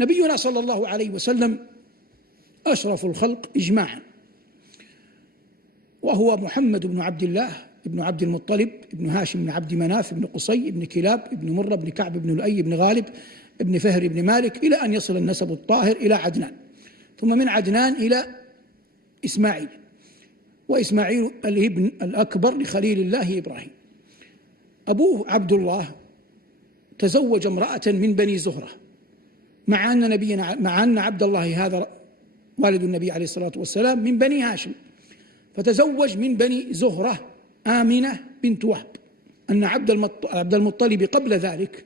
نبينا صلى الله عليه وسلم أشرف الخلق إجماعا، وهو محمد بن عبد الله بن عبد المطلب بن هاشم بن عبد مناف بن قصي بن كلاب بن مرة بن كعب بن لؤي بن غالب بن فهر بن مالك، إلى أن يصل النسب الطاهر إلى عدنان، ثم من عدنان إلى إسماعيل، وإسماعيل الابن الأكبر لخليل الله إبراهيم. أبوه عبد الله تزوج امرأة من بني زهرة، مع أن عبد الله هذا والد النبي عليه الصلاة والسلام من بني هاشم، فتزوج من بني زهرة آمنة بنت وهب. أن عبد المطلب قبل ذلك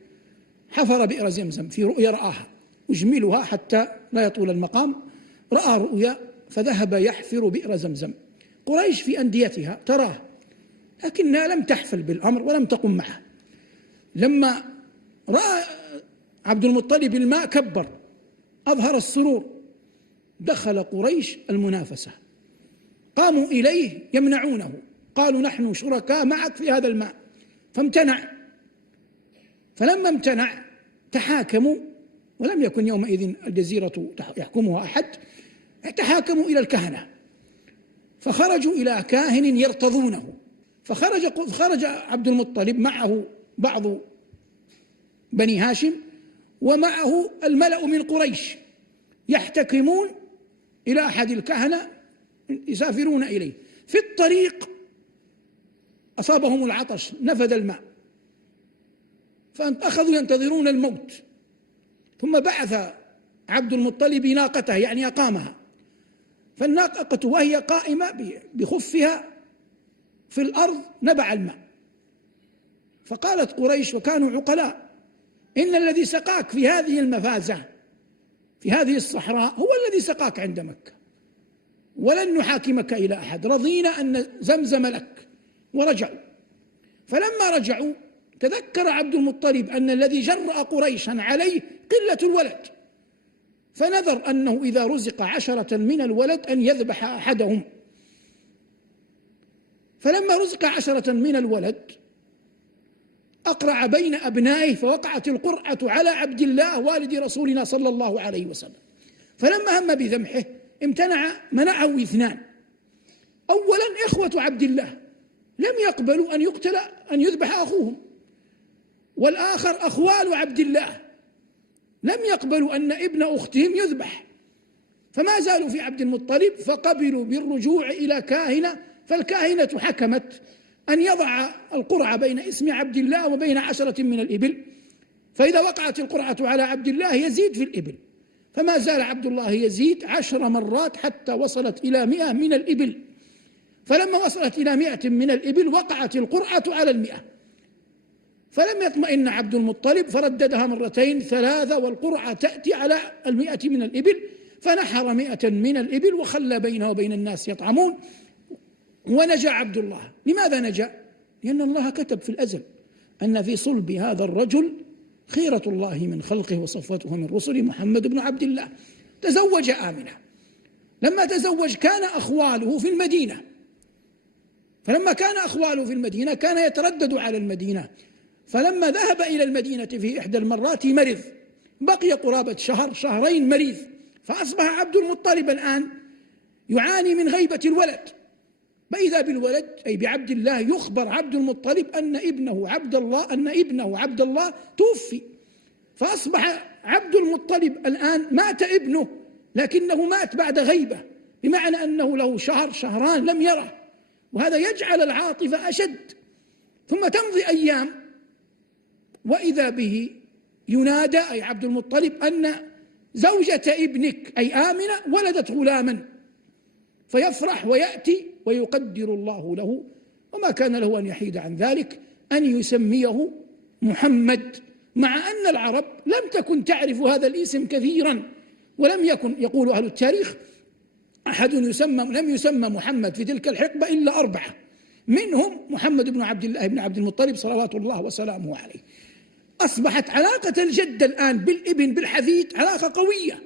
حفر بئر زمزم في رؤيا رآها، أجملها حتى لا يطول المقام، رأى رؤيا فذهب يحفر بئر زمزم. قريش في أنديتها تراه، لكنها لم تحفل بالأمر ولم تقم معه. لما رأى عبد المطلب الماء كبر، أظهر السرور، دخل قريش المنافسة، قاموا إليه يمنعونه، قالوا نحن شركاء معك في هذا الماء، فامتنع. فلما امتنع تحاكموا، ولم يكن يومئذ الجزيرة يحكمها أحد، تحاكموا إلى الكهنة، فخرجوا إلى كاهن يرتضونه، فخرج عبد المطلب معه بعض بني هاشم ومعه الملأ من قريش يحتكمون إلى أحد الكهنة يسافرون إليه. في الطريق أصابهم العطش، نفذ الماء، فأخذوا ينتظرون الموت. ثم بعث عبد المطلب ناقته، يعني أقامها، فالناقة وهي قائمة بخفها في الأرض نبع الماء، فقالت قريش وكانوا عقلاء: إن الذي سقاك في هذه المفازة في هذه الصحراء هو الذي سقاك عند مكة، ولن نحاكمك إلى أحد، رضينا أن زمزم لك. ورجعوا. فلما رجعوا تذكر عبد المطلب أن الذي جرأ قريشا عليه قلة الولد، فنذر أنه إذا رزق 10 من الولد أن يذبح أحدهم. فلما رزق 10 من الولد أقرع بين أبنائه، فوقعت القرعة على عبد الله والد رسولنا صلى الله عليه وسلم. فلما هم بذبحه منعه 2. أولا إخوة عبد الله لم يقبلوا أن يذبح أخوهم، والآخر أخوال عبد الله لم يقبلوا أن ابن أختهم يذبح، فما زالوا في عبد المطلب، فقبلوا بالرجوع إلى كاهنة، فالكاهنة حكمت أن يضع القرعة بين اسم عبد الله وبين 10 من الإبل، فإذا وقعت القرعة على عبد الله يزيد في الإبل، فما زال عبد الله يزيد 10 مرات حتى وصلت إلى 100 من الإبل. فلما وصلت إلى 100 من الإبل وقعت القرعة على 100، فلم يطمئن عبد المطلب فرددها 2 3 والقرعة تأتي على 100 من الإبل، فنحر 100 من الإبل وخلى بينه وبين الناس يطعمون، ونجا عبد الله. لماذا نجا؟ لأن الله كتب في الأزل أن في صلب هذا الرجل خيرة الله من خلقه وصفوته من رسله محمد بن عبد الله. تزوج آمنة، لما تزوج كان أخواله في المدينة، فلما كان أخواله في المدينة كان يتردد على المدينة، فلما ذهب إلى المدينة في إحدى المرات مرض، بقي قرابة 1-2 مريض، فأصبح عبد المطلب الآن يعاني من غيبة الولد، فإذا بالولد أي بعبد الله يخبر عبد المطلب أن ابنه عبد الله توفي، فأصبح عبد المطلب الآن مات ابنه، لكنه مات بعد غيبة، بمعنى أنه له 1-2 لم يره، وهذا يجعل العاطفة أشد. ثم تمضي أيام وإذا به ينادى أي عبد المطلب أن زوجة ابنك أي آمنة ولدت غلاما، فيفرح ويأتي ويقدر الله له، وما كان له أن يحيد عن ذلك أن يسميه محمد، مع أن العرب لم تكن تعرف هذا الاسم كثيرا، ولم يكن يقول أهل التاريخ أحد لم يسمى محمد في تلك الحقبة إلا 4، منهم محمد بن عبد الله بن عبد المطلب صلوات الله وسلامه عليه. أصبحت علاقة الجد الآن بالابن بالحفيد علاقة قوية،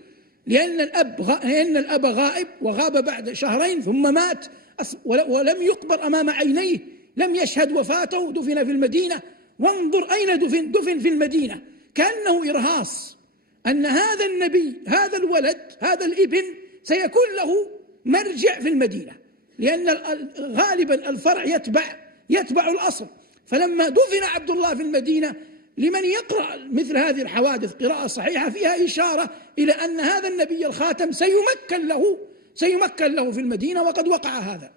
لأن الأب غائب وغاب بعد 2 ثم مات ولم يقبر أمام عينيه، لم يشهد وفاته، دفن في المدينة، وانظر أين دفن في المدينة، كأنه إرهاص أن هذا النبي، هذا الولد، هذا الابن سيكون له مرجع في المدينة، لأن غالبا الفرع يتبع الأصل. فلما دفن عبد الله في المدينة، لمن يقرأ مثل هذه الحوادث قراءة صحيحة فيها إشارة إلى أن هذا النبي الخاتم سيمكن له في المدينة، وقد وقع هذا.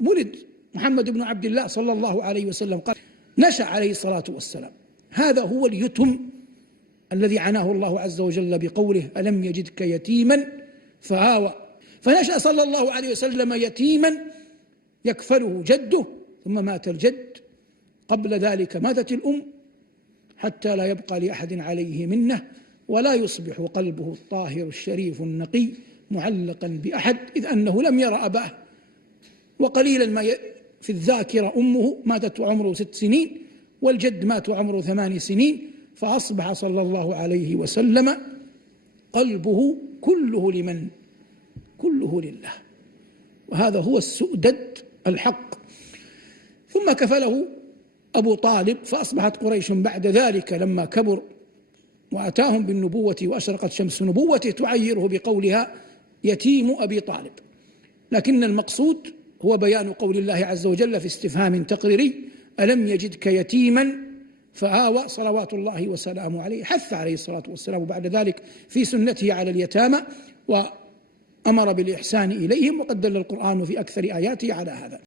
ولد محمد بن عبد الله صلى الله عليه وسلم، قال نشأ عليه الصلاة والسلام. هذا هو اليتم الذي عناه الله عز وجل بقوله ألم يجدك يتيما فآوى. فنشأ صلى الله عليه وسلم يتيما يكفله جده، ثم مات الجد، قبل ذلك ماتت الأم، حتى لا يبقى لأحد عليه منه، ولا يصبح قلبه الطاهر الشريف النقي معلقا بأحد، إذ أنه لم يرى أباه. وقليلا ما في الذاكرة أمه ماتت وعمره 6 سنين، والجد مات وعمره 8 سنين، فأصبح صلى الله عليه وسلم قلبه كله لمن؟ كله لله. وهذا هو السؤدد الحق. ثم كفله أبو طالب، فأصبحت قريش بعد ذلك لما كبر وأتاهم بالنبوة وأشرقت شمس نبوته تعيره بقولها يتيم أبي طالب. لكن المقصود هو بيان قول الله عز وجل في استفهام تقريري ألم يجدك يتيما فآوى، صلوات الله وسلامه عليه. حث عليه الصلاة والسلام بعد ذلك في سنته على اليتامى، وأمر بالإحسان إليهم، وقد دل القرآن في أكثر آياته على هذا.